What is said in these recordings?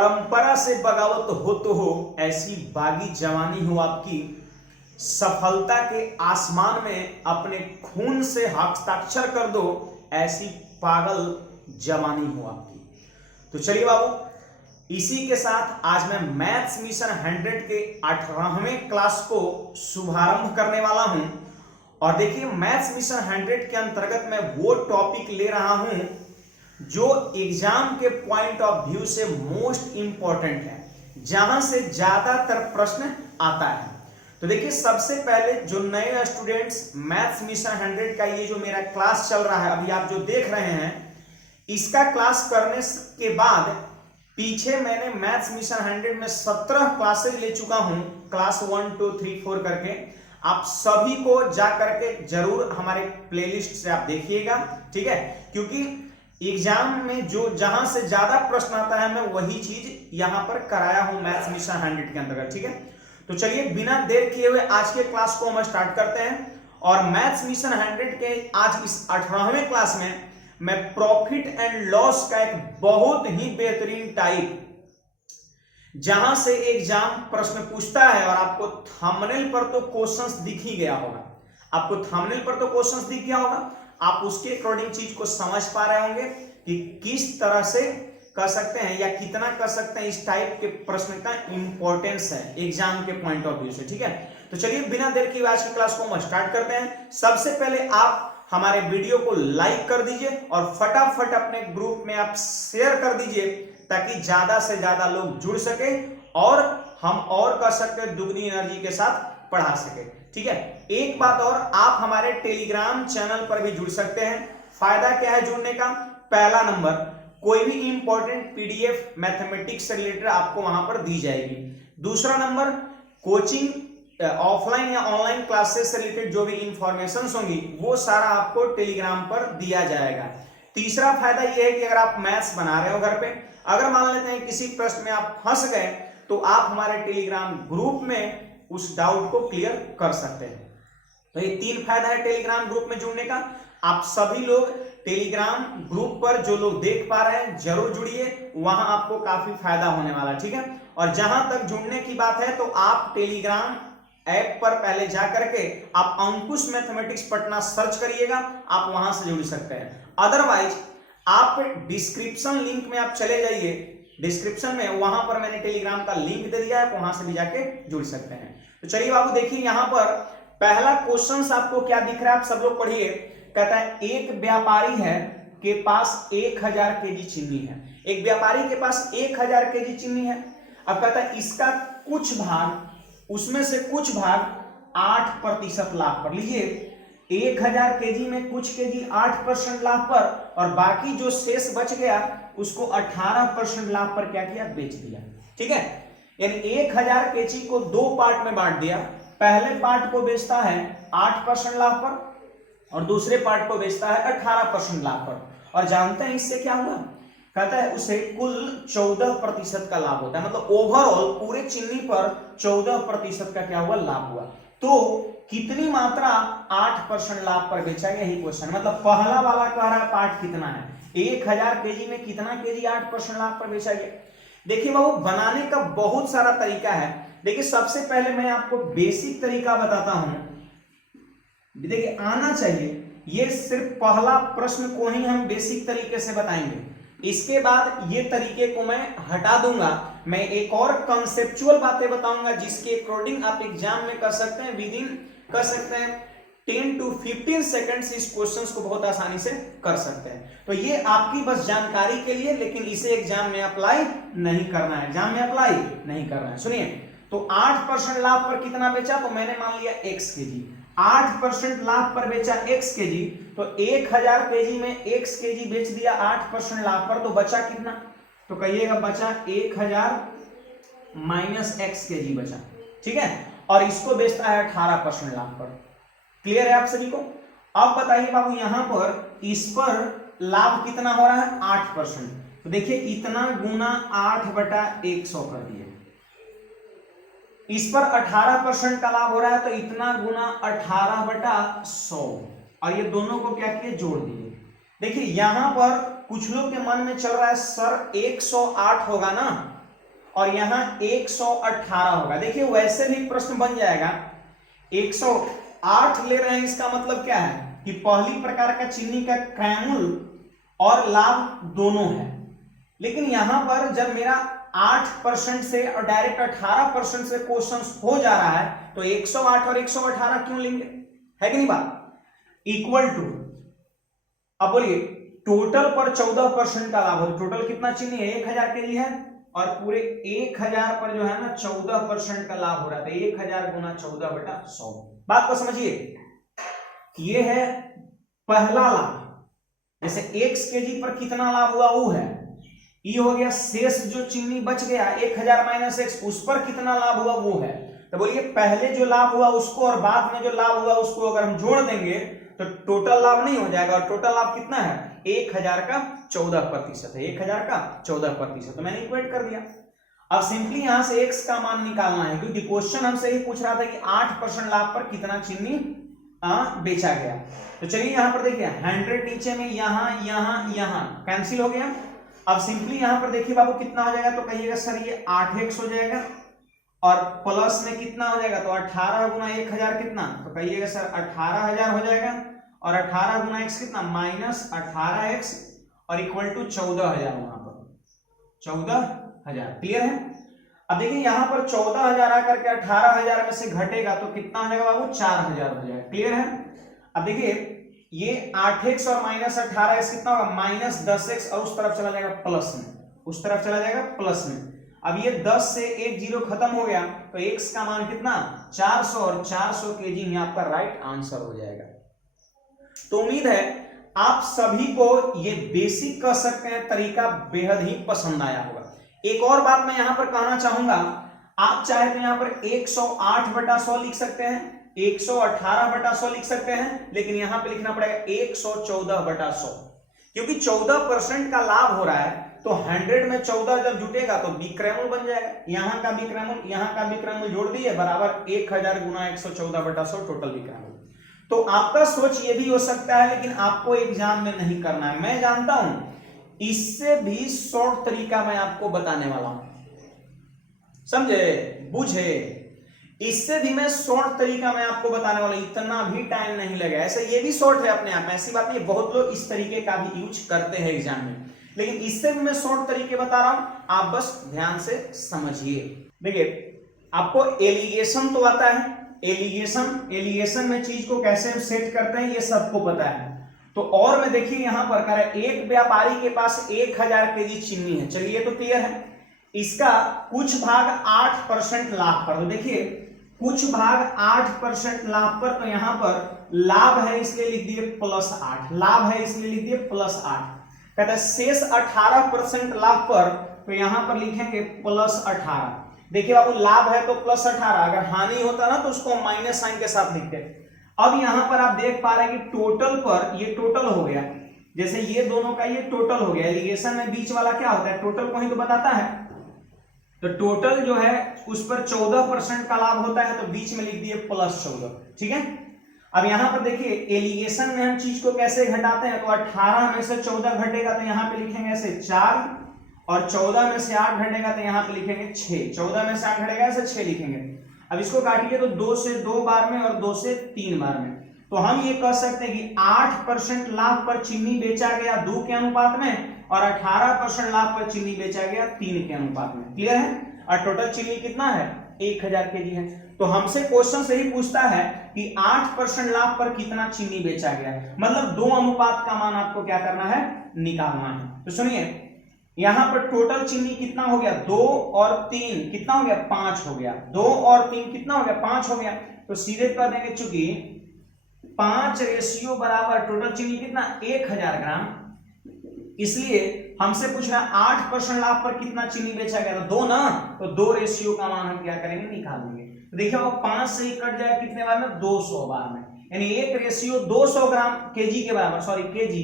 परंपरा से बगावत हो तो हो, ऐसी बागी जवानी हो आपकी, सफलता के आसमान में अपने खून से हस्ताक्षर कर दो, ऐसी पागल जवानी हो आपकी। तो चलिए बाबू, इसी के साथ आज मैं मैथ्स मिशन 100 के 18वें क्लास को शुभारंभ करने वाला हूं। और देखिए, मैथ्स मिशन 100 के अंतर्गत मैं वो टॉपिक ले रहा हूं जो एग्जाम के पॉइंट ऑफ व्यू से मोस्ट इंपॉर्टेंट है, जहां से ज्यादातर प्रश्न आता है। तो देखिए, सबसे पहले जो नए स्टूडेंट्स मैथ्स मिशन 100 का ये जो मेरा क्लास चल रहा है, अभी आप जो देख रहे हैं, इसका क्लास करने के बाद पीछे मैंने मैथ्स मिशन 100 में 17 क्लासेज ले चुका हूं, क्लास 1 2 3 4 करके। आप सभी को जा करके जरूर हमारे प्लेलिस्ट से आप देखिएगा, ठीक है, क्योंकि एग्जाम में जो जहां से ज्यादा प्रश्न आता है मैं वही चीज यहां पर कराया हूं मैथ्स मिशन 100 के अंतर्गत, ठीक है। तो चलिए, बिना देर किए हुए आज के क्लास को हम स्टार्ट करते हैं। और मैथ्स मिशन 100 के आज इस 18वें क्लास में मैं प्रॉफिट एंड लॉस का एक बहुत ही बेहतरीन टाइप, जहां से एग्जाम प्रश्न पूछता है, और आपको थंबनेल पर तो क्वेश्चंस दिख ही गया होगा, आपको थंबनेल पर तो क्वेश्चंस दिख गया होगा, आप उसके अकॉर्डिंग चीज को समझ पा रहे होंगे कि किस तरह से कर सकते हैं या कितना कर सकते हैं। इस टाइप के प्रश्न का इंपॉर्टेंस है एग्जाम के पॉइंट ऑफ व्यू से, ठीक है। तो चलिए, बिना देर किए आज की क्लास को हम स्टार्ट करते हैं। सबसे पहले आप हमारे वीडियो को लाइक कर दीजिए और फटाफट अपने ग्रुप में आप शेयर कर दीजिए, ताकि ज्यादा से ज्यादा लोग जुड़ सके और हम और कर सकते हैं दुगनी एनर्जी के साथ पढ़ा सके, ठीक है। एक बात और, आप हमारे टेलीग्राम चैनल पर भी जुड़ सकते हैं। फायदा क्या है जुड़ने का? पहला नंबर, कोई भी इंपॉर्टेंट पीडीएफ मैथमेटिक्स से रिलेटेड आपको वहां पर दी जाएगी। दूसरा नंबर, कोचिंग ऑफलाइन या ऑनलाइन क्लासेस से रिलेटेड जो भी इंफॉर्मेशन होंगी वो सारा आपको टेलीग्राम पर दिया जाएगा। तीसरा फायदा यह है कि अगर आप मैथ्स बना रहे हो घर पे, अगर मान लेते हैं किसी प्रश्न में आप फंस गए, तो आप हमारे टेलीग्राम ग्रुप में उस डाउट को क्लियर कर सकते हैं। तो ये 3 फायदा है टेलीग्राम ग्रुप में जुड़ने का। आप सभी लोग टेलीग्राम ग्रुप पर जो लोग देख पा रहे हैं जरूर जुड़िए, वहां आपको काफी फायदा होने वाला है, ठीक है। और जहां तक जुड़ने की बात है, तो आप टेलीग्राम ऐप पर पहले जाकर के आप अंकुश मैथमेटिक्स पटना सर्च करिएगा, आप वहां से जुड़ सकते हैं। अदरवाइज आप डिस्क्रिप्शन लिंक में आप चले जाइए, डिस्क्रिप्शन में वहां पर मैंने टेलीग्राम का लिंक दे दिया है, वहां से भी जाके जुड़ सकते हैं। तो चलिए बाबू, देखिए यहां पर पहला क्वेश्चन आपको क्या दिख रहा है, आप सब लोग पढ़िए। कहता है, एक व्यापारी है के पास 1000 केजी चीनी है। एक व्यापारी के पास 1000 केजी चीनी है। अब कहता है इसका कुछ भाग, उसमें से कुछ भाग 8% लाभ पर लीजिए। 1000 केजी में कुछ केजी 8% लाभ पर, और बाकी जो शेष बच गया उसको 18% लाभ पर क्या किया, बेच दिया, ठीक है। यानी 1000 केजी को 2 पार्ट में बांट दिया। पहले पार्ट को बेचता है 8% लाभ पर, और दूसरे पार्ट को बेचता है 18% लाभ पर। और जानते हैं इससे क्या हुआ? कहता है उसे कुल 14% का लाभ होता है, मतलब ओवरऑल पूरे चीनी पर 14% का क्या हुआ, लाभ हुआ। तो कितनी मात्रा 8% लाभ पर बेचा गया, यही क्वेश्चन। मतलब पहला वाला कह रहा है पार्ट कितना है, 1000 केजी में कितना केजी 8% लाभ पर बेचा गया। देखिए बाबू, बनाने का बहुत सारा तरीका है। देखिए, सबसे पहले मैं आपको बेसिक तरीका बताता हूं, देखिए आना चाहिए। ये सिर्फ पहला प्रश्न को ही हम बेसिक तरीके से बताएंगे, इसके बाद ये तरीके को मैं हटा दूंगा। मैं एक और कॉन्सेप्चुअल बातें बताऊंगा जिसके अकॉर्डिंग आप एग्जाम में कर सकते हैं, विद इन कर सकते हैं 10 to 15 सेकंड्स इस क्वेश्चंस को बहुत आसानी से कर सकते हैं। तो ये आपकी बस जानकारी के लिए, लेकिन इसे एग्जाम में अप्लाई नहीं करना है, एग्जाम में अप्लाई नहीं करना है। सुनिए, तो 8% लाभ पर कितना बेचा, तो मैंने मान लिया x केजी। 8% लाभ पर बेचा x केजी, तो 1000 केजी में x केजी बेच दिया 8% लाभ पर, तो बचा कितना, तो कहिएगा बचा 1000 माइनस x केजी बचा, ठीक है। और इसको बेचता है 18% लाभ पर। क्लियर है आप सभी को? अब बताइए बाबू, यहां पर इस पर लाभ कितना हो रहा है, 8%। तो देखिए, इतना गुना 8/100 कर दिए। इस पर 18% का लाभ हो रहा है, तो इतना गुना 18/100, और ये दोनों को क्या किए, जोड़ दिए। देखिए, यहां पर कुछ लोग के मन में चल रहा है, सर 108 होगा ना, और यहाँ 118 होगा। देखिए वैसे भी प्रश्न बन जाएगा, 108 ले रहे हैं, इसका मतलब क्या है कि पहली प्रकार का चीनी का क्रैमुल और लाभ दोनों है। लेकिन यहां पर जब मेरा 8% से और डायरेक्ट 18% से क्वेश्चन हो जा रहा है तो 108 और 118 क्यों लेंगे, है कि नहीं बात। इक्वल टू, अब बोलिए टोटल पर 14% का लाभ हो, टोटल कितना चीनी है 1000 केजी है और पूरे 1000 पर जो है ना 14% का लाभ हो रहा था, 1000 गुना 14/100। बात को समझिए, ये है पहला लाभ, जैसे x केजी पर कितना लाभ हुआ वो है, ये हो गया शेष जो चीनी बच गया 1000 माइनस x, उस पर कितना लाभ हुआ वो है। तो बोलिए पहले जो लाभ हुआ उसको और बाद में जो लाभ हुआ उसको अगर हम जोड़ देंगे तो टोटल लाभ नहीं हो जाएगा, और टोटल लाभ कितना है 1000 का 14% है, 1000 का 14%। तो मैंने इक्वेट कर दिया। अब सिंपली यहां से x का मान निकालना है, क्योंकि क्वेश्चन हमसे ही पूछ रहा था कि 8% लाभ पर कितना चीनी बेचा गया। तो चलिए यहां पर देखिए 100 नीचे में यहां यहां यहां कैंसिल हो गया। अब सिंपली यहां पर देखिए बाबू कितना हो जाएगा, तो कहिएगा सर ये 8x हो जाएगा और प्लस में कितना हो जाएगा, तो 18 गुना 1000 कितना, तो कहिएगा सर 18000 हो जाएगा, और 18 गुना x कितना माइनस 18x और इक्वल टू 14000, वहां पर 14000। क्लियर है। अब देखिए यहां पर 14000 आकर के 18000 में से घटेगा तो कितना हो जाएगा बाबू 4000 हो जाएगा। क्लियर है। अब देखिए ये 8x और माइनस 18x कितना होगा माइनस 10x, और उस तरफ चला जाएगा प्लस में, उस तरफ चला जाएगा प्लस में। अब ये 10 से एक जीरो खत्म हो गया तो x का मान कितना 400, और 400 केजी में आपका राइट आंसर हो जाएगा। तो उम्मीद है आप सभी को ये बेसिक कह सकते हैं तरीका बेहद ही पसंद आया होगा। एक और बात मैं यहां पर कहना चाहूंगा, आप चाहे तो यहां पर 108/100 लिख सकते हैं, 118/100 लिख सकते हैं, लेकिन यहां पे लिखना पड़ेगा 114/100, क्योंकि 14% का लाभ हो रहा है तो 100 में 14 जब जुटेगा तो बिक्रैमुल बन जाएगा। यहां का बिक्रैमुल यहां का बिक्रैमुल जोड़ दिए बराबर 1000 गुना 114/100 टोटल बिक्रैमुल। तो आपका सोच ये भी हो सकता है, लेकिन आपको एग्जाम में नहीं करना है, मैं जानता हूं। इससे भी शॉर्ट तरीका मैं आपको बताने वाला हूं, समझे बुझे, इससे भी मैं शॉर्ट तरीका मैं आपको बताने वाला हूं, इतना भी टाइम नहीं लगेगा। ऐसे ये भी शॉर्ट है अपने आप में, ऐसी बात नहीं, बहुत लोग इस तरीके का भी यूज करते हैं एग्जाम में, लेकिन इससे भी मैं शॉर्ट तरीके बता रहा हूं, आप बस ध्यान से समझिए। देखिए आपको एलिगेशन तो आता है, एलिगेशन में चीज को कैसे सेट करते हैं ये सबको पता है। तो और में देखिए यहां पर कह रहा है एक व्यापारी के पास 1000 केजी चीनी है, चलिए तो क्लियर है। इसका कुछ भाग 8% लाभ पर, तो देखिए कुछ भाग 8% लाभ पर, तो यहां पर लाभ है इसलिए लिख दिए +8, लाभ है इसलिए लिख दिए +8। कहता है शेष 18% लाभ पर, तो यहां पर लिखेंगे +18। देखिए बाबू लाभ है तो +18, अगर हानि होता ना तो उसको माइनस साइन के साथ लिखते। अब यहां पर आप देख पा रहे हैं कि टोटल पर ये टोटल हो गया, जैसे ये दोनों का ये टोटल हो गया। एलिगेशन में बीच वाला क्या होता है, टोटल को ही तो बताता है। तो टोटल जो है उस पर 14% का लाभ होता है, तो बीच में लिख दिए +14। ठीक है। अब यहां पर देखिए एलिगेशन में हम चीज को कैसे घटाते हैं, तो 18 में से 14 घटेगा तो यहां पे लिखेंगे ऐसे 4, और 14 में से 8 घटेगा तो यहां पे लिखेंगे 6, 14 में से 8 घटेगा ऐसे 6 लिखेंगे। अब इसको काटिए तो 2 से 2 बार में और 2 से 3 बार में, तो हम ये कह सकते हैं कि 8% लाभ पर चीनी बेचा गया 2 के अनुपात में, और 18% लाभ पर चीनी बेचा गया 3 के अनुपात में। क्लियर है। और टोटल चीनी कितना है 1000 केजी है। तो हमसे क्वेश्चन से ही पूछता है कि 8% लाभ पर कितना चीनी बेचा गया, मतलब 2 अनुपात का मान आपको क्या करना है निकालना है। तो सुनिए यहां पर टोटल चीनी कितना हो गया 2 और 3 कितना हो गया 5 हो गया, 2 और 3 कितना हो गया 5 हो गया। तो सीधे कर देंगे चूंकि 5 रेशियो बराबर टोटल चीनी कितना 1000 ग्राम, इसलिए हमसे पूछ रहा है 8% लाभ पर कितना चीनी बेचा गया, तो 2 ना, तो 2 रेशियो का मान हम क्या करेंगे निकाल देंगे। तो देखिए वो 5 से ही कट जाएगा कितने बार में 200 बार में, यानी 1 रेशियो 200 ग्राम केजी के बराबर, सॉरी केजी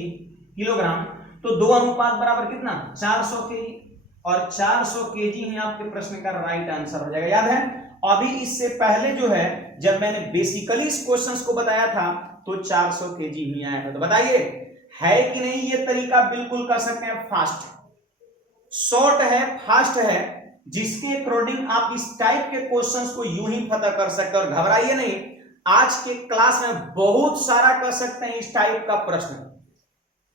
किलोग्राम, तो 2 अनुपात बराबर कितना 400 केजी, और 400 केजी ही आपके प्रश्न का राइट आंसर हो जाएगा। याद है अभी इससे पहले जो है जब मैंने बेसिकली इस क्वेश्चंस को बताया था तो 400 केजी ही आया था। तो बताइए है कि नहीं ये तरीका, बिल्कुल कर सकते हैं फास्ट, शॉर्ट है फास्ट है, जिसके अकॉर्डिंग आप इस टाइप के क्वेश्चंस को यूं ही पता कर सकते हैं। और घबराइए नहीं, आज के क्लास में बहुत सारा कर सकते हैं इस टाइप का प्रश्न,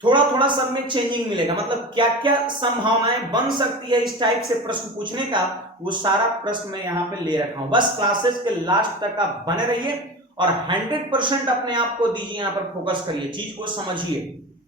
थोड़ा थोड़ा सब में चेंजिंग मिलेगा, मतलब क्या क्या संभावनाएं बन सकती है इस टाइप से प्रश्न पूछने का, वो सारा प्रश्न मैं यहाँ पे ले रखा हूं। बस क्लासेस के लास्ट तक आप बने रहिए और 100% अपने आप को दीजिए, यहाँ पर फोकस करिए, चीज को समझिए,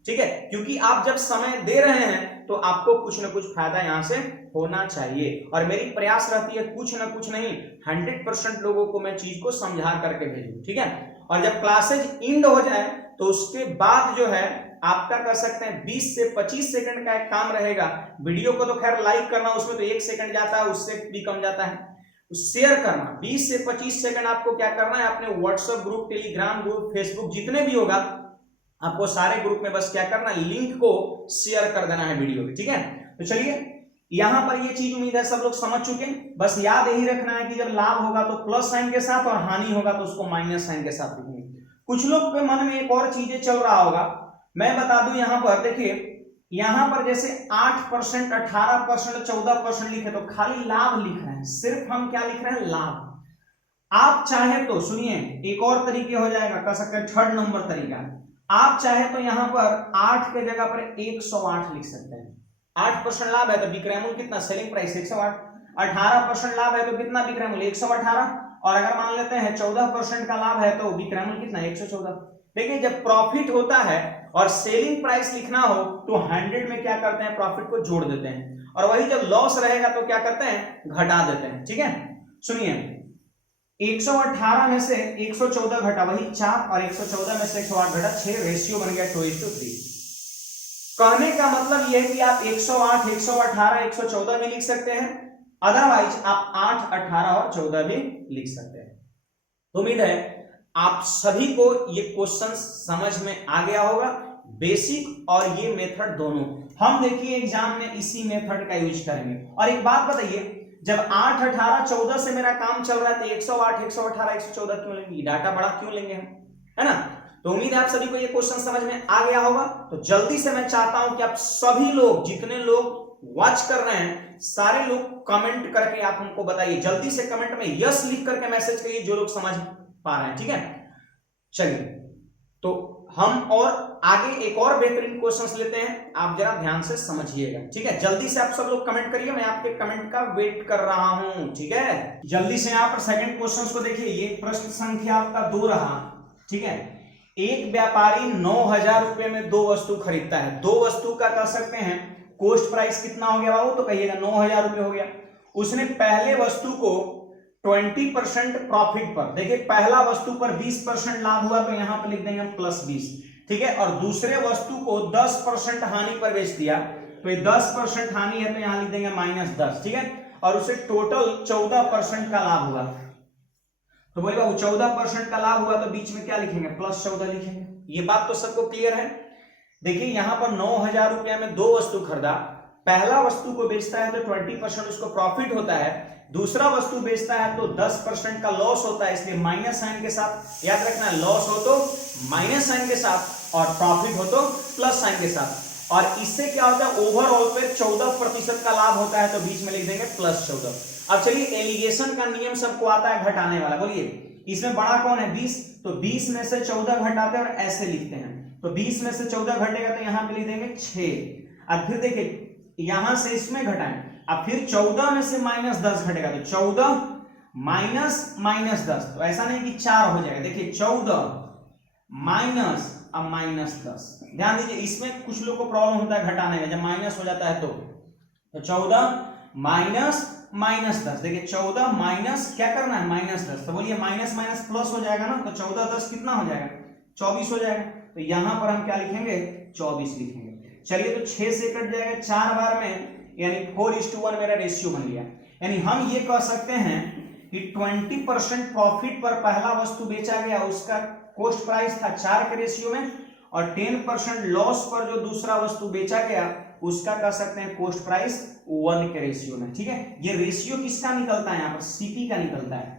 ठीक है, क्योंकि आप जब समय दे रहे हैं तो आपको कुछ ना कुछ फायदा यहां से होना चाहिए। और मेरी प्रयास रहती है कुछ ना कुछ नहीं, 100% लोगों को मैं चीज को समझा करके भेजूं, ठीक है। और जब क्लासेज इंड हो जाए तो उसके बाद जो है आपका कर सकते हैं 20 से 25 सेकंड का एक काम रहेगा। वीडियो को तो खैर लाइक करना, उसमें तो 1 सेकंड जाता है, उससे भी कम जाता है। शेयर करना 20 से 25 सेकंड आपको क्या करना है, अपने WhatsApp group, Telegram group, Facebook जितने भी होगा आपको सारे ग्रुप में बस क्या करना है, लिंक को शेयर कर देना है वीडियो की, ठीक है। तो चलिए यहां पर ये चीज उम्मीद है सब लोग समझ चुके हैं। बस याद यही रखना है कि जब लाभ होगा तो प्लस साइन के साथ और हानि होगा तो उसको माइनस साइन के साथ लिखेंगे। कुछ लोग के मन में एक और चीजें चल रहा होगा, मैं बता दूं यहां पर देखिए, यहां पर जैसे 8%, 18%, 14% लिखे तो खाली लाभ लिख रहे हैं, सिर्फ हम क्या लिख रहे हैं, लाभ। आप चाहे तो सुनिए, एक और तरीके हो जाएगा, कर सकते हैं 3rd नंबर तरीका, आप चाहे तो यहां पर 8 के जगह पर 108 लिख सकते हैं। 8% लाभ है तो विक्रय मूल्य कितना, सेलिंग प्राइस 108। 18% लाभ है तो कितना विक्रय मूल्य 118। और अगर मान लेते हैं 14% का लाभ है तो विक्रय मूल्य कितना 114। देखिए जब प्रॉफिट होता है और सेलिंग प्राइस लिखना हो तो 100 में क्या करते हैं, प्रॉफिट को जोड़ देते हैं, और वही जब लॉस रहेगा तो क्या करते हैं, घटा देते हैं, ठीक है। सुनिए 118 में से 114 घटा वही 4, और 114 में से 108 घटा 6, रेशियो बन गया 2:3। कहने का मतलब यह है कि आप 108, 118, 114 भी लिख सकते हैं, अदरवाइज आप 8, 18 और 14 भी लिख सकते हैं। तो उम्मीद है आप सभी को ये क्वेश्चन समझ में आ गया होगा, बेसिक और ये मेथड दोनों। हम देखिए एग्जाम में इसी मेथड का यूज करेंगे। और एक बात बताइए, जब 8, 18, 14 से मेरा काम चल रहा है तो 108, 118, 114 क्यों लेंगे, डाटा बड़ा क्यों लेंगे हम, है ना। तो उम्मीद है आप सभी को ये क्वेश्चन समझ में आ गया होगा। तो जल्दी से मैं चाहता हूं कि आप सभी लोग, जितने लोग वॉच कर रहे हैं, सारे लोग कमेंट करके आप हमको बताइए, जल्दी से कमेंट में यस लिख करके मैसेज करिए जो लोग समझ पा रहे हैं, ठीक है। चलिए तो हम और आगे एक और बेहतरीन क्वेश्चंस लेते हैं, आप जरा ध्यान से समझिएगा, ठीक है। जल्दी से आप सब लोग कमेंट करिए, मैं आपके कमेंट का वेट कर रहा हूं, ठीक है। जल्दी से यहाँ पर सेकंड क्वेश्चंस को देखिए, ये प्रश्न संख्या आपका 2 रहा, ठीक है। एक व्यापारी 9,000 रुपए में 2 वस्तु खरीदता है, 2 वस्तु का कह सकते हैं कॉस्ट प्राइस कितना हो गया बाबू, तो कहिएगा 9,000 रुपए हो गया। उसने पहले वस्तु को 20% प्रॉफिट पर, देखिए पहला वस्तु पर 20% लाभ हुआ तो यहां पर लिख देंगे हम +20, ठीक है। और दूसरे वस्तु को 10% हानि पर बेच दिया तो ये 10% हानि है तो यहां लिख देंगे -10, ठीक है। और उसे टोटल 14% का लाभ हुआ, तो बोले बाबू 14% का लाभ हुआ तो बीच में क्या लिखेंगे, +14 लिखेंगे। ये बात तो सबको क्लियर है। देखिए यहां पर 9,000 रुपया में 2 वस्तु खरीदा, पहला वस्तु को बेचता है तो 20% उसको प्रॉफिट होता है, दूसरा वस्तु बेचता है तो 10% का लॉस होता है, इसलिए माइनस साइन के साथ, याद रखना है, लॉस हो तो माइनस साइन के साथ और प्रॉफिट हो तो प्लस साइन के साथ। और इससे क्या होता है, ओवरऑल पे 14% का लाभ होता है तो बीच में लिख देंगे +14। अब चलिए एलिगेशन का नियम सबको आता है घटाने वाला, बोलिए इसमें बड़ा कौन है 20, तो 20 में से 14 घटाते हैं और ऐसे लिखते हैं, तो 20 में से 14 घटेगा तो यहां पे लिख देंगे 6। अब फिर देखिए यहां से इसमें घटाएं, अब फिर 14 में से -10 घटेगा तो 14 -10, तो ऐसा नहीं कि 4 हो जाएगा, देखिए 14 माइनस अब -10। ध्यान दीजिए इसमें कुछ लोग को प्रॉब्लम होता है घटाने में, जब माइनस हो जाता है तो 14 माइनस -10, देखिए 14 माइनस क्या करना है -10, तो बोलिए माइनस माइनस प्लस हो जाएगा ना, तो 14 10 कितना हो जाएगा 24 हो जाएगा, तो यहां पर हम क्या लिखेंगे 24 लिखेंगे। चलिए तो 6 से कट जाएगा 4 बार में, यानी 4:1 मेरा रेशियो बन गया। यानी हम ये कह सकते हैं कि 20% प्रॉफिट पर पहला वस्तु बेचा गया, उसका कॉस्ट प्राइस था 4 के रेशियो में, और 10% लॉस पर जो दूसरा वस्तु बेचा गया उसका कह सकते हैं कॉस्ट प्राइस 1 के रेशियो में, ठीक है। ये रेशियो किसका निकलता है, यहाँ पर सीपी का निकलता है,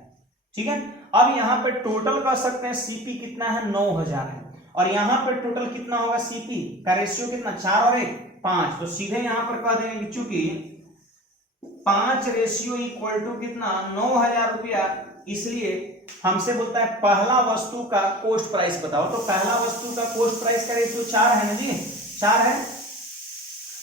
ठीक है। अब यहाँ पे टोटल कह सकते हैं सीपी कितना है 9,000 है, और यहां पर टोटल कितना होगा सीपी का रेशियो कितना 4 और 1 5, तो सीधे यहां पर कह देंगे कि चूंकि 5 इक्वल टू कितना 9,000 रुपया, इसलिए हमसे बोलता है पहला वस्तु का कॉस्ट प्राइस बताओ। तो पहला वस्तु का कॉस्ट प्राइस का रेशियो 4 है ना जी, 4 है,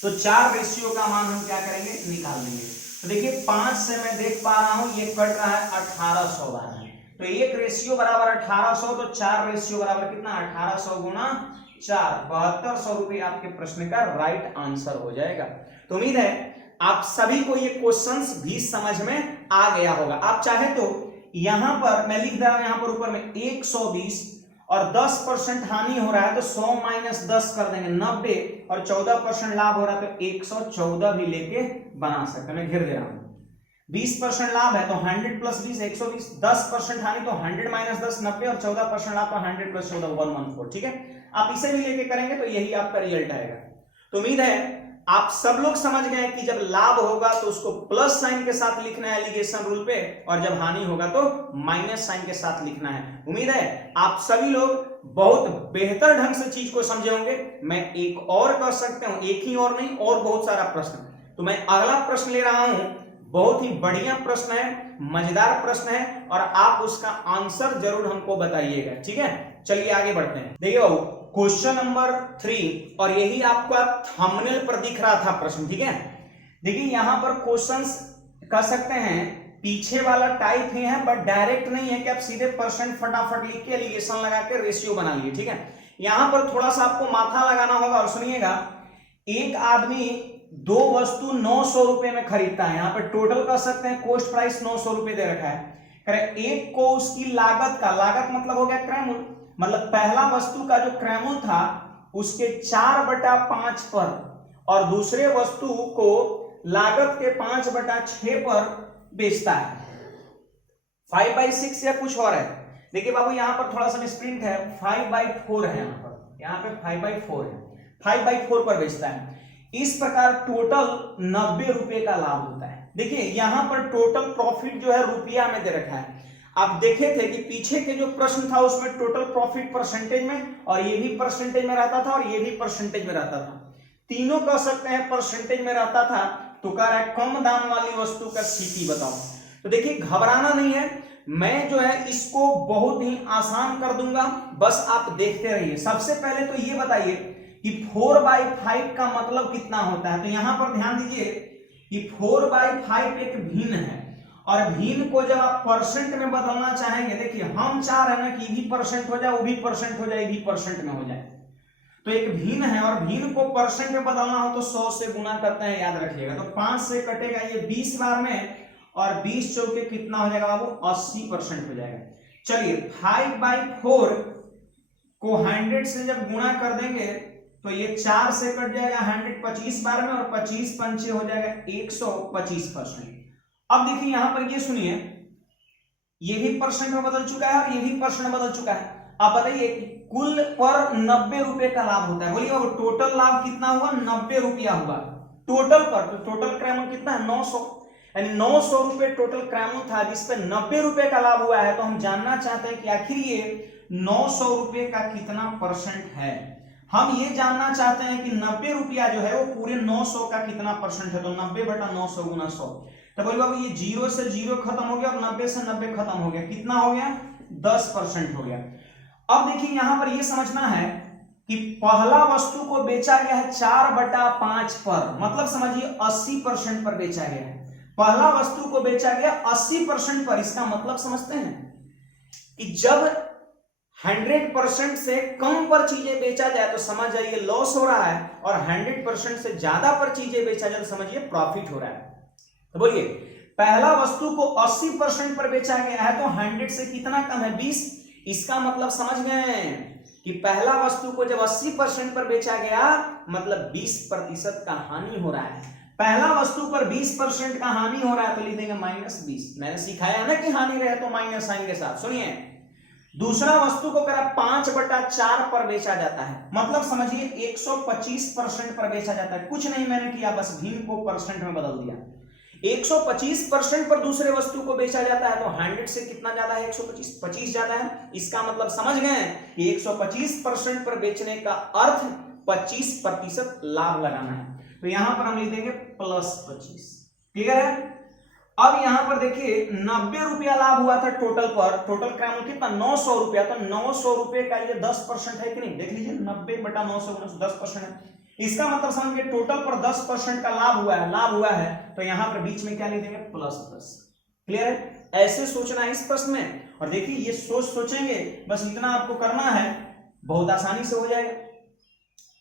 तो 4 रेशियो का मान हम क्या करेंगे, निकाल लेंगे। तो देखिए 5 से मैं देख पा रहा हूं ये कट रहा है 1800 बार है, तो 1 रेशियो बराबर 1800, तो 4 रेशियो बराबर कितना 1800 गुना 4, 7200 रुपये आपके प्रश्न का राइट आंसर हो जाएगा। तो उम्मीद है आप सभी को ये क्वेश्चंस भी समझ में आ गया होगा। आप चाहे तो यहां पर मैं लिख दे रहा हूं, यहां पर ऊपर में 120 और 10% हानि हो रहा है तो 100 माइनस 10 कर देंगे 90, और 14% लाभ हो रहा है तो 114 भी लेके बना सकते हैं। मैं घेर दे रहा हूं, 20% लाभ है तो 100 प्लस 20 120, 10% हानि तो 100 माइनस 10 90, और 14% लाभ तो 100 प्लस 14 114। ठीक है, आप इसे भी लेके करेंगे तो यही आपका रिजल्ट आएगा। तो उम्मीद है आप सब लोग समझ गए कि जब लाभ होगा तो उसको प्लस साइन के साथ लिखना है एलिगेशन रूल पे, और जब हानि होगा तो माइनस साइन के साथ लिखना है। उम्मीद है आप सभी लोग बहुत बेहतर ढंग से चीज को समझे होंगे। मैं एक और कर सकता हूं, एक ही और नहीं, और बहुत सारा प्रश्न। तो मैं अगला प्रश्न ले रहा हूं, बहुत ही बढ़िया प्रश्न है, मजेदार प्रश्न है, और आप उसका आंसर जरूर हमको बताइएगा। ठीक है, चलिए आगे बढ़ते हैं। देखिए बाबू क्वेश्चन नंबर 3, और यही आपका थंबनेल पर दिख रहा था प्रश्न। ठीक है, देखिए यहां पर क्वेश्चंस कर सकते हैं, पीछे वाला टाइप ही है बट डायरेक्ट नहीं है कि आप सीधे परसेंट फटाफट लिख के एलिगेशन लगा के रेशियो बना लिए। ठीक है, यहां पर थोड़ा सा आपको माथा लगाना होगा। और सुनिएगा, एक आदमी 2 वस्तु 900 रुपए में खरीदता है, यहां पर टोटल कर सकते हैं कॉस्ट प्राइस 900 रुपए दे रखा है। एक को उसकी लागत का, लागत मतलब हो गया क्रयमूल्य, मतलब पहला वस्तु का जो क्रयमूल्य था उसके 4/5 पर, और दूसरे वस्तु को लागत के 5/6 पर बेचता है। 5/6 या कुछ और है। देखिए बाबू यहां पर थोड़ा सा मिसप्रिंट है, 5/4 है, यहाँ पे 5/4 है, 5/4 पर बेचता है। इस प्रकार टोटल 90 रुपए का लाभ होता है। देखिए यहां पर टोटल प्रॉफिट जो है रुपया में दे रखा है। आप देखे थे कि पीछे के जो प्रश्न था उसमें टोटल प्रॉफिट परसेंटेज में, और ये भी परसेंटेज में रहता था और ये भी परसेंटेज में रहता था, तीनों कह सकते हैं परसेंटेज में रहता था। तो कह रहा है कम दाम वाली वस्तु का सीपी बताओ। तो देखिए घबराना नहीं है, मैं जो है इसको बहुत ही आसान कर दूंगा, बस आप देखते रहिए। सबसे पहले तो ये बताइए कि 4/5 का मतलब कितना होता है। तो यहां पर ध्यान दीजिए कि 4/5 एक भिन्न है, और भिन्न को जब आप परसेंट में बदलना चाहेंगे, देखिए हम चाह रहे हैं ना कि भी परसेंट हो जाए, वो भी परसेंट हो जाए, भी परसेंट में हो जाए। तो एक भिन्न है, और भिन्न को परसेंट में बदलना हो तो 100 से गुना करते हैं, याद रखिएगा। तो 5 से कटेगा ये 20 बार में, और 20 चौके कितना हो जाएगा बाबू 80% हो जाएगा। चलिए 5/4 को 100 से जब गुणा कर देंगे तो ये 4 से कट जाएगा 100 25 बार में, और 25 पंचे हो जाएगा 125%। अब देखिए यहां पर ये सुनिए, ये भी परसेंट में बदल चुका है और ये भी परसेंट में बदल चुका है। अब बताइए कुल पर 90 रुपए का लाभ होता है। बोलिए बाबू टोटल लाभ कितना हुआ, 90 रुपया हुआ टोटल पर। तो टोटल क्रयमूल्य कितना है 900, यानी 900 रुपए टोटल क्रयमूल्य था, जिस पे 90 रुपए का लाभ हुआ है। तो हम जानना चाहते हैं कि आखिर ये 900 रुपए का कितना परसेंट है। हम ये जानना चाहते हैं कि 90 रुपया जो है वो पूरे 900 का कितना परसेंट है। तो 90/900 गुना 100, तो बोलिए बाबू ये 0 से 0 खत्म हो गया, और 90 से 90 खत्म हो गया, कितना हो गया 10% हो गया। अब देखिए यहां पर ये समझना है कि पहला वस्तु को बेचा गया है 4/5 पर, मतलब समझिए 80% पर बेचा गया है। पहला वस्तु को बेचा गया 80% पर, इसका मतलब समझते हैं कि जब 100% से कम पर चीजें बेचा जाए तो समझ जाइए लॉस हो रहा है, और 100% से ज्यादा पर चीजें बेचा जाए तो समझिए प्रॉफिट हो रहा है। तो बोलिए पहला वस्तु को 80% पर बेचा गया है, तो 100 से कितना कम है 20। इसका मतलब समझ गए कि पहला वस्तु को जब 80% पर बेचा गया मतलब 20% का हानि हो रहा है। पहला वस्तु पर 20% का हानि हो रहा है तो लिख देंगे -20। मैंने सिखाया ना कि हानि रहे तो माइनस साइन के साथ। सुनिए दूसरा वस्तु को करा 5/4 पर बेचा जाता है, मतलब समझिए 125% पर बेचा जाता है। कुछ नहीं मैंने किया, बस भिन्न को परसेंट में बदल दिया। 125% पर दूसरे वस्तु को बेचा जाता है तो 100 से कितना ज्यादा है 125 ज्यादा है। इसका मतलब समझ गए कि 125% पर बेचने का अर्थ 25% लाभ लगाना है। तो यहां पर हम लिख देंगे +25। क्लियर है। अब यहां पर देखिए 90 रुपया लाभ हुआ था टोटल पर, टोटल क्रैमल कितना 900 रुपया, तो 900 रुपये का ये 10% है कि नहीं, देख लीजिए 90/900 10% है। इसका मतलब समझ गए टोटल पर 10% का लाभ हुआ है, तो यहां पर बीच में क्या लिख देंगे ++। क्लियर है, ऐसे सोचना है इस प्रश्न में। और देखिए ये सोचेंगे बस इतना आपको करना है, बहुत आसानी से हो जाएगा।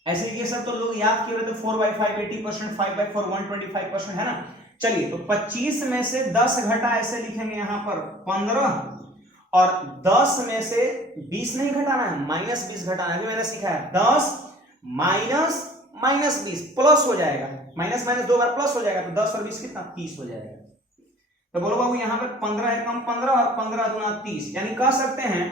ऐसे ये सब तो लोग याद किए रहते, 4/5 80%, 5/4 125% है ना। चलिए तो 25 में से 10 घटा, ऐसे लिखेंगे यहां पर 15, और 10 में से 20 नहीं घटाना है, -20 घटाना है। अभी मैंने सिखाया 10 माइनस 20 प्लस हो जाएगा, माइनस माइनस 2 बार प्लस हो जाएगा, तो 10 और 20 कितना 30 हो जाएगा। तो बोलो बाबू यहां पे 15 है कम 15 और 15 दूना 30, यानी कह सकते हैं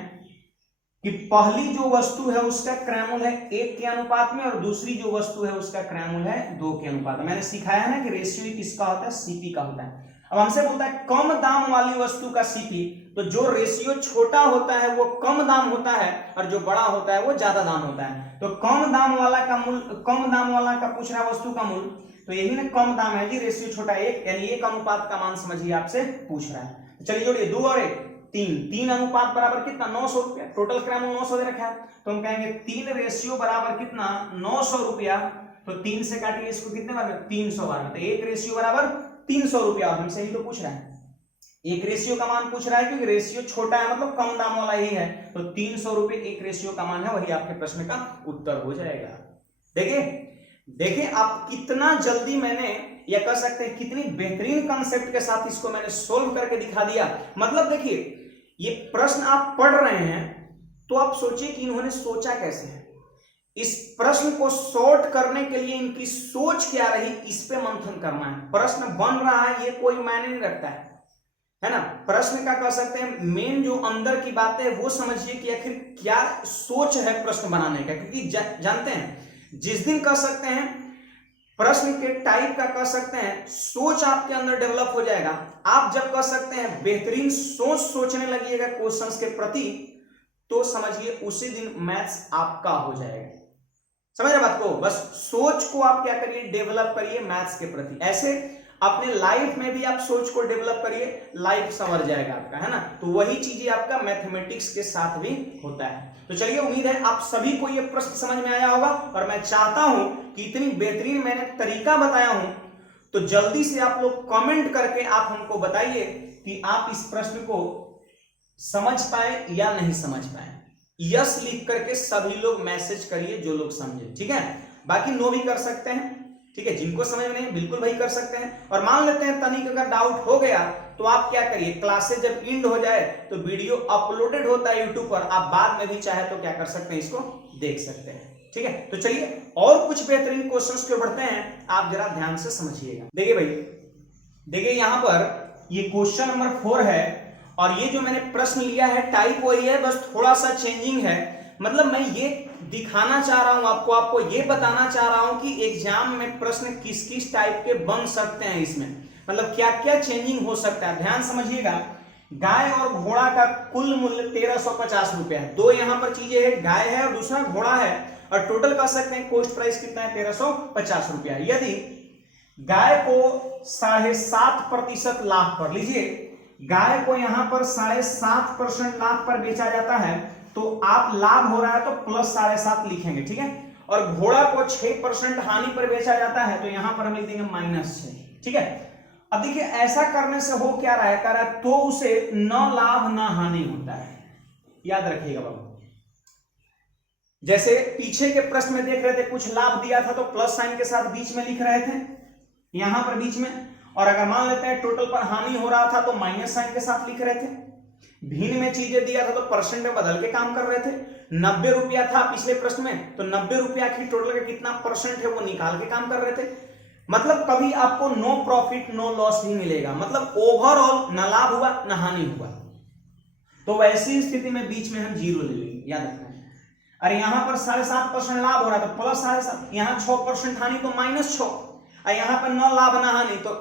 कि पहली जो वस्तु है उसका क्रैमूल है 1 के अनुपात में, और दूसरी जो वस्तु है उसका क्रैमूल है 2 के अनुपात में। मैंने सिखाया है ना कि रेशियो किसका होता है, सीपी का होता है। अब हमसे बोलता है कम दाम वाली वस्तु का सीपी, तो जो रेशियो छोटा होता है वो कम दाम होता है, और जो बड़ा होता है वो ज्यादा दाम होता है। तो कम दाम वाला का पूछ रहा है वस्तु का मूल्य, तो यही ना कम दाम है जी, रेशियो छोटा 1, यानी 1 अनुपात का मान समझिए आपसे पूछ रहा है। चलिए जोड़िए 2 और 1 3 अनुपात बराबर कितना 900 रुपया, टोटल क्रैमूल 900 दे रखा है, तो हम कहेंगे 3 रेशियो बराबर कितना 900 रुपया, तो 3 से काटिए इसको कितने बार में 300 बार में, तो 1 रेशियो बराबर 300 रुपया। और हमसे ही तो पूछ रहा है, एक रेशियो का मान पूछ रहा है, क्योंकि रेशियो छोटा है मतलब कम दाम वाला ही है, तो 300 रुपये एक रेशियो का मान है, वही आपके प्रश्न का उत्तर हो जाएगा। देखिए आप कितना जल्दी मैंने, या कह सकते हैं कितनी बेहतरीन कंसेप्ट के साथ इसको मैंने सोल्व करके दिखा दिया। मतलब देखिए ये प्रश्न आप पढ़ रहे हैं तो आप सोचिए कि इन्होंने सोचा कैसे है, इस प्रश्न को सॉर्ट करने के लिए इनकी सोच क्या रही, इस पे मंथन करना है। प्रश्न बन रहा है ये कोई मायने नहीं रखता है ना, प्रश्न का कह सकते हैं मेन जो अंदर की बात है वो समझिए कि आखिर क्या सोच है प्रश्न बनाने का। क्योंकि जानते हैं जिस दिन कह सकते हैं प्रश्न के टाइप का कह सकते हैं सोच आपके अंदर डेवलप हो जाएगा, आप जब कह सकते हैं बेहतरीन सोचने लगिएगा क्वेश्चंस के प्रति, तो समझिए उसी दिन मैथ्स आपका हो जाएगा। समझ रहे बात को, बस सोच को आप क्या करिए डेवलप करिए मैथ्स के प्रति। ऐसे अपने लाइफ में भी आप सोच को डेवलप करिए, लाइफ संवर जाएगा आपका, है ना। तो वही चीजें आपका मैथमेटिक्स के साथ भी होता है। तो चलिए उम्मीद है आप सभी को ये प्रश्न समझ में आया होगा, और मैं चाहता हूं कि इतनी बेहतरीन मैंने तरीका बताया हूं, तो जल्दी से आप लोग कमेंट करके आप हमको बताइए कि आप इस प्रश्न को समझ पाए या नहीं समझ पाए। यस लिख करके सभी लोग मैसेज करिए जो लोग समझे, ठीक है। बाकी नो भी कर सकते हैं, ठीक है, जिनको समझ में नहीं बिल्कुल वही कर सकते हैं। और मान लेते हैं तनिक अगर डाउट हो गया तो आप क्या करिए, क्लासेस जब एंड हो जाए तो वीडियो अपलोडेड होता है यूट्यूब पर, आप बाद में भी चाहे तो क्या कर सकते हैं, इसको देख सकते हैं, ठीक है। तो चलिए और कुछ बेहतरीन क्वेश्चंस पे बढ़ते हैं, आप जरा ध्यान से समझिएगा। देखिए भाई, देखिए यहां पर ये क्वेश्चन नंबर 4 है, और ये जो मैंने प्रश्न लिया है टाइप वही है, बस थोड़ा सा चेंजिंग है। मतलब मैं ये दिखाना चाह रहा हूं आपको ये बताना चाह रहा हूं कि एग्जाम में प्रश्न किस किस टाइप के बन सकते हैं, इसमें मतलब क्या क्या चेंजिंग हो सकता है। ध्यान समझिएगा, गाय और घोड़ा का कुल मूल्य 1350 रुपया है। दो यहां पर चीजें है, गाय है और दूसरा घोड़ा है, और टोटल कह सकते हैं कॉस्ट प्राइस कितना है 1350 रुपया। यदि गाय को 7.5% लाभ पर, लीजिए गाय को यहां पर 7.5% लाभ पर बेचा जाता है, तो आप लाभ हो रहा है तो +7.5 लिखेंगे, ठीक है। और घोड़ा को 6% हानि पर बेचा जाता है, तो यहां पर हम लिख देंगे -6, ठीक है। अब देखिए ऐसा करने से हो क्या रहा है, कह रहा है तो उसे न लाभ न हानि होता है, याद रखिएगा बाबू। जैसे पीछे के प्रश्न में देख रहे थे, कुछ लाभ दिया था तो प्लस साइन के साथ बीच में लिख रहे थे, यहां पर बीच में, और अगर मान लेते हैं टोटल पर हानि हो रहा था तो माइनस साइन के साथ लिख रहे थे। भिन्न में चीजें दिया था तो परसेंट में बदल के काम कर रहे थे। 90 रुपया था पिछले प्रश्न में, तो 90 रुपया की टोटल का कितना परसेंट है वो निकाल के काम कर रहे थे। मतलब कभी आपको नो प्रॉफिट नो लॉस ही मिलेगा, मतलब ओवरऑल न लाभ हुआ न हानि हुआ। तो वैसी स्थिति में बीच में हम 0 ले लेंगे, याद रखना है। अरे यहां पर 7.5% लाभ हो रहा है तो +7.5, यहां 6% हानि तो -6, और यहां पर न लाभ न हानि तो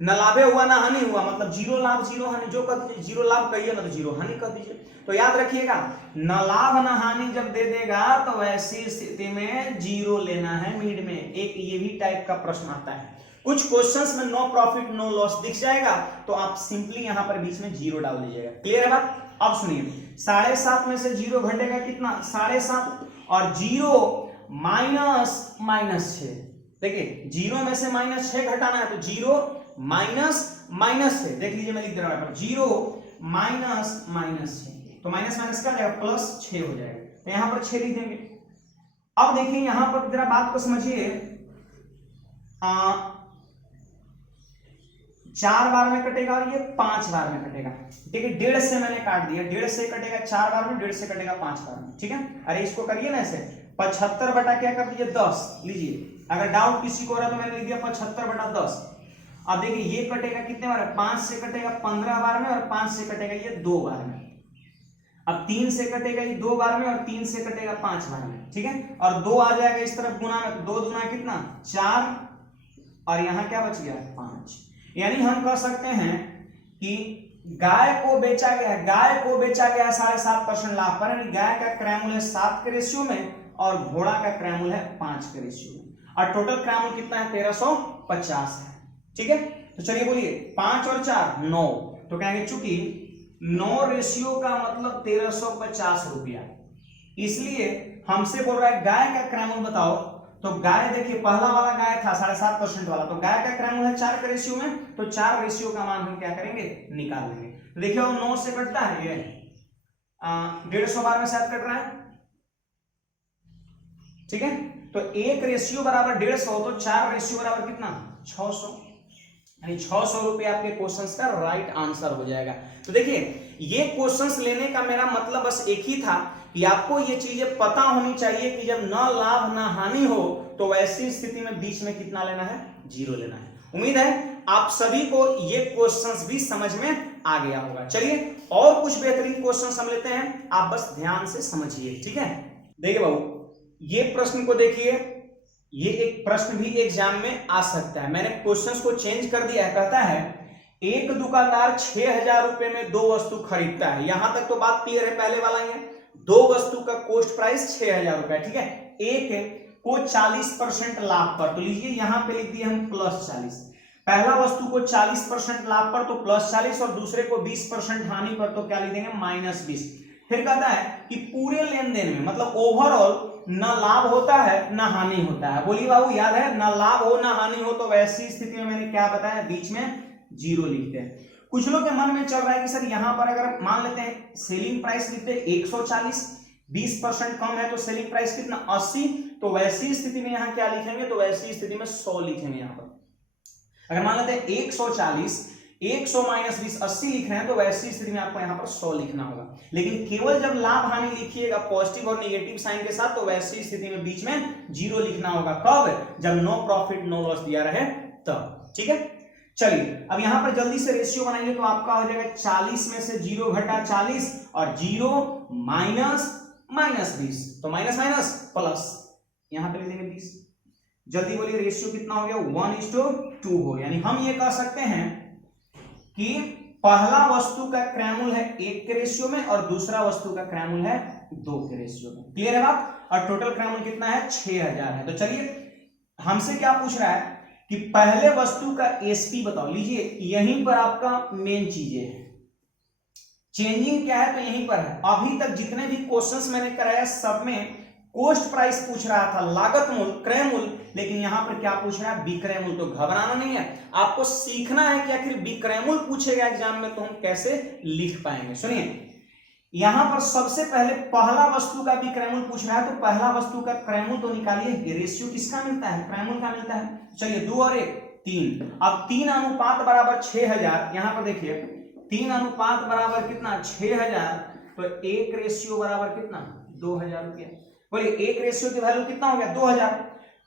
न लाभे हुआ ना हानि हुआ, मतलब 0 लाभ 0 हानि, जो कह दीजिए 0 लाभ कहिए ना तो 0 हानि कह दीजिए। तो याद रखिएगा न लाभ न हानि जब दे देगा तो वैसी स्थिति में 0 लेना है मिड में। एक ये भी टाइप का प्रश्न आता है, कुछ क्वेश्चंस में नो प्रॉफिट नो लॉस दिख जाएगा तो आप सिंपली यहां पर बीच में जीरो डाल दीजिएगा। क्लियर है बात? अब सुनिए, 7.5 में से जीरो घटेगा कितना? 7.5, और जीरो -6। देखिए जीरो में से -6 घटाना है तो जीरो -6, देख लीजिए मैं लिख दे रहा हूं, जीरो -6, तो माइनस माइनस क्या हो जाएगा? +6 हो जाएगा, तो यहां पर 6 लिख देंगे। अब देखिए यहां पर जरा बात को समझिए, 4 बार में कटेगा और ये 5 बार में कटेगा। देखिए 1.5 से मैंने काट दिया, 1.5 से कटेगा 4 बार में, 1.5 से कटेगा 5 बार में, ठीक है। अरे इसको करिए ना ऐसे, 75 बटा क्या कर दीजिए 10 लीजिए। अगर डाउट किसी को हो रहा है तो मैंने लिख दिया 75 बटा 10। अब देखिए ये कटेगा कितने बार? 5 से कटेगा 15 बार में, और 5 से कटेगा ये 2 बार में। अब 3 से कटेगा ये 2 बार में, और 3 से कटेगा 5 बार में, ठीक है। और 2 आ जाएगा इस तरफ गुना में, तो 2 दूना कितना? 4, और यहां क्या बच गया? 5। यानी हम कह सकते हैं कि गाय को बेचा गया है 7.5% लाभ पर, यानी गाय का क्रय मूल्य 7 के रेशियो में और घोड़ा का क्रय मूल्य है 5 के रेशियो में, और टोटल क्रय मूल्य कितना है? 1350 है, ठीक है। तो चलिए बोलिए 5 और 4 9, तो कहेंगे चूंकि 9 रेशियो का मतलब 1350 रुपया, इसलिए हमसे बोल रहा है गाय का क्रय मूल्य बताओ। तो गाय देखिए पहला वाला गाय था 7.5% वाला, तो गाय का क्रय मूल्य है 4 के रेशियो में, तो 4 रेशियो का मान हम क्या करेंगे? निकाल लेंगे। तो देखिए 9 से कटता है ये 150 बार में शायद कट रहा है, ठीक है। तो 1 रेशियो बराबर 150, तो 4 रेशियो बराबर कितना? 600, यानी 600 रुपए आपके क्वेश्चंस का राइट आंसर हो जाएगा। तो देखिए ये क्वेश्चंस लेने का मेरा मतलब बस एक ही था कि आपको ये चीजें पता होनी चाहिए कि जब ना लाभ ना हानि हो तो वैसी स्थिति में बीच में कितना लेना है? जीरो लेना है। उम्मीद है आप सभी को ये क्वेश्चंस भी समझ में आ गया होगा। चलिए और कुछ बेहतरीन क्वेश्चंस हम लेते हैं, आप बस ध्यान से समझिए, ठीक है। देखिए बाबू ये प्रश्न को देखिए, ये एक प्रश्न भी एग्जाम में आ सकता है। मैंने क्वेश्चंस को चेंज कर दिया है। कहता है एक दुकानदार 6000 रुपए में 2 वस्तु खरीदता है। यहां तक तो बात क्लियर है, पहले वाला ही है। 2 वस्तु का कॉस्ट प्राइस 6000 रुपए, ठीक है। एक को 40% लाभ पर, तो लीजिए यहां पे लिख दिए हम +40। पहला वस्तु को 40% लाभ पर तो +40, और दूसरे को 20% हानि पर तो क्या लिख देंगे? -20। फिर कहता है कि पूरे लेन देन में मतलब ओवरऑल न लाभ होता है न हानि होता है। बोलिए बाबू याद है? न लाभ हो न हानि हो, तो वैसी स्थिति में मैंने क्या बताया? बीच में जीरो लिखते हैं। कुछ लोग के मन में चल रहा है कि सर यहां पर अगर मान लेते हैं सेलिंग प्राइस लिखते हैं 140, 20% कम है तो सेलिंग प्राइस कितना? 80, तो वैसी स्थिति में यहां क्या लिखेंगे? तो वैसी स्थिति में 100 लिखेंगे। यहां पर अगर मान लेते हैं 140, 100 - 20 80 लिख रहे हैं, तो वैसी स्थिति में आपको यहां पर 100 लिखना होगा। लेकिन केवल जब लाभ हानि लिखिएगा पॉजिटिव और नेगेटिव साइन के साथ, तो वैसी स्थिति में बीच में जीरो लिखना होगा। कब? जब नो प्रॉफिट नो लॉस दिया रहे तब, ठीक है। चलिए अब यहां पर जल्दी से रेशियो बनाइए, तो आपका हो जाएगा 40 में से 0 घटा 40, और 0 -20, तो माइनस माइनस प्लस, यहां पे लिख देंगे 20। जल्दी बोलिए रेशियो कितना हो गया? 1:2 हो। यानी हम ये कह सकते हैं कि पहला वस्तु का क्रय मूल्य है 1 के रेशियो में, और दूसरा वस्तु का क्रय मूल्य है 2 के रेशियो में। क्लियर है बात? और टोटल क्रय मूल्य कितना है? 6000 है। तो चलिए हमसे क्या पूछ रहा है कि पहले वस्तु का एसपी बताओ। लीजिए यहीं पर आपका मेन चीजें है, चेंजिंग क्या है तो यहीं पर है। अभी तक जितने भी क्वेश्चंस मैंने कराया सब में कॉस्ट प्राइस पूछ रहा था, लागत मूल्य, क्रय मूल्य, लेकिन यहां पर क्या पूछ रहा है? विक्रय मूल्य। तो घबराना नहीं है, आपको सीखना है कि आखिर विक्रय मूल्य पूछेगा एग्जाम में तो हम कैसे लिख पाएंगे। सुनिए यहां पर सबसे पहले पहला वस्तु का विक्रय मूल्य पूछ रहा है, तो पहला वस्तु का क्रय मूल्य तो निकालिए। रेशियो किसका मिलता है? क्रय मूल्य का मिलता है। चलिए 2 और 1 3। अब 3 अनुपात बराबर 6000। यहां पर देखिए 3 अनुपात बराबर कितना? 6000, तो 1 रेशियो बराबर कितना? 2000 रुपया। बोलिए 1 रेशियो की वैल्यू कितना हो गया? 2000।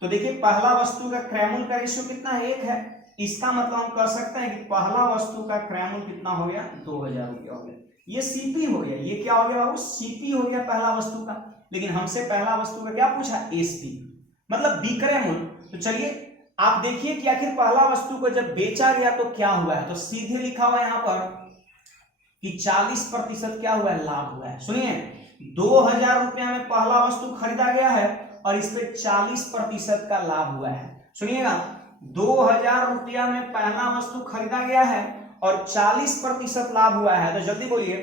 तो देखिए पहला वस्तु का क्रय मूल्य का रेशियो कितना है? 1 है। इसका मतलब हम कह सकते हैं कि पहला वस्तु का क्रय मूल्य कितना हो गया? 2000 रुपया हो गया। ये सीपी हो गया। ये क्या हो गया बाबू? सीपी हो गया पहला वस्तु का। लेकिन हमसे पहला वस्तु का क्या पूछा? एसपी, मतलब विक्रय मूल्य। तो चलिए आप देखिए कि आखिर पहला वस्तु को जब बेचा गया तो क्या हुआ है। तो सीधे लिखा हुआ यहां पर कि 40% क्या हुआ है? लाभ हुआ है। सुनिए 2000 रुपया में पहला वस्तु खरीदा गया है और इस पे 40% का लाभ हुआ है। सुनिएगा 2000 रुपया में पहला वस्तु खरीदा गया है और 40% लाभ हुआ है, तो जल्दी बोलिए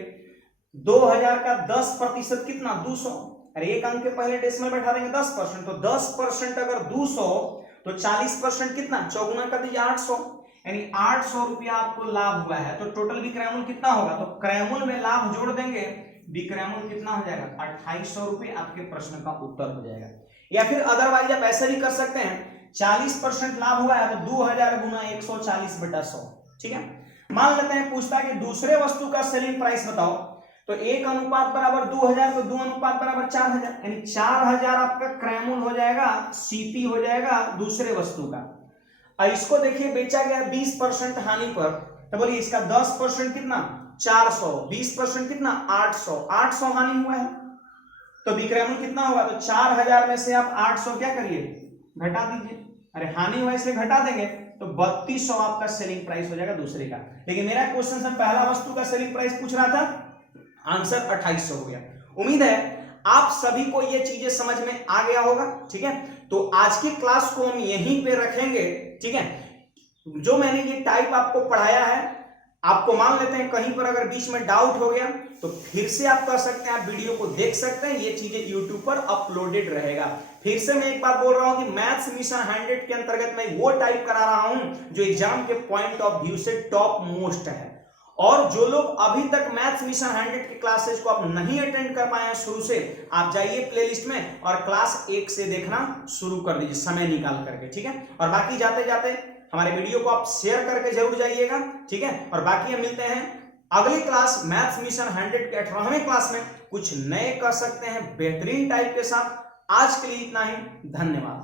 2000 का 10% कितना? 200। अरे एक अंक के पहले डेसिमल बैठा देंगे 10%, तो 10% अगर 200 तो 40% कितना? चौगुना कर दीजिए 800, यानी 800 रुपया आपको लाभ हुआ है। तो टोटल विक्रयमूल्य कितना होगा? तो क्रयमूल्य में लाभ जोड़ देंगे, विक्रयमूल्य कितना हो जाएगा? 2800 रुपये आपके प्रश्न का उत्तर हो जाएगा। या फिर अदरवाइज आप ऐसे भी कर सकते हैं, 40% लाभ हुआ है तो 2000 गुना 140 बटा 100, ठीक है। मान लेते हैं पूछता है कि दूसरे वस्तु का सेलिंग प्राइस बताओ, तो 1 अनुपात बराबर 2000, तो 2 अनुपात बराबर 4000, यानी 4000 आपका क्रयमूल्य हो जाएगा, सीपी हो जाएगा दूसरे वस्तु का। और इसको देखिए बेचा गया 20% हानि पर, तो बोलिए इसका 10% कितना? 400, 20% कितना? 800, 800 हानि हुआ है, तो विक्रयमूल्य कितना होगा? तो 4000 में से आप 800 क्या करिए? घटा दीजिए। अरे हानि हुआ इसलिए घटा देंगे, तो 3200 आपका सेलिंग प्राइस हो जाएगा दूसरे का। लेकिन मेरा क्वेश्चन से पहला वस्तु का सेलिंग प्राइस पूछ रहा था, आंसर 2800 हो गया। उम्मीद है आप सभी को ये चीजें समझ में आ गया होगा, ठीक है। तो आज की क्लास को हम यहीं पे रखेंगे, ठीक है। जो मैंने ये टाइप आपको पढ़ाया है, आपको मान लेते हैं कहीं पर अगर बीच में डाउट हो गया तो फिर से आप कर सकते हैं, आप वीडियो को देख सकते हैं, ये चीजें यूट्यूब पर अपलोडेड रहेगा। फिर से मैं एक बार बोल रहा हूं कि मैथ्स मिशन 100 के अंतर्गत मैं वो टाइप करा रहा हूं जो एग्जाम के पॉइंट ऑफ व्यू से टॉप मोस्ट है। और जो लोग अभी तक मैथ्स मिशन 100 के क्लासेस को आप नहीं अटेंड कर पाए हैं शुरू से, आप जाइए प्लेलिस्ट में और क्लास 1 से देखना शुरू कर दीजिए समय निकाल करके, ठीक है। और बाकी जाते जाते हमारे वीडियो को आप शेयर करके जरूर जाइएगा, ठीक है। और बाकी हम मिलते हैं अगली क्लास मैथ्स मिशन 100 के 18वें क्लास में, कुछ नए कर सकते हैं बेहतरीन टाइप के साथ। आज के लिए इतना ही, धन्यवाद।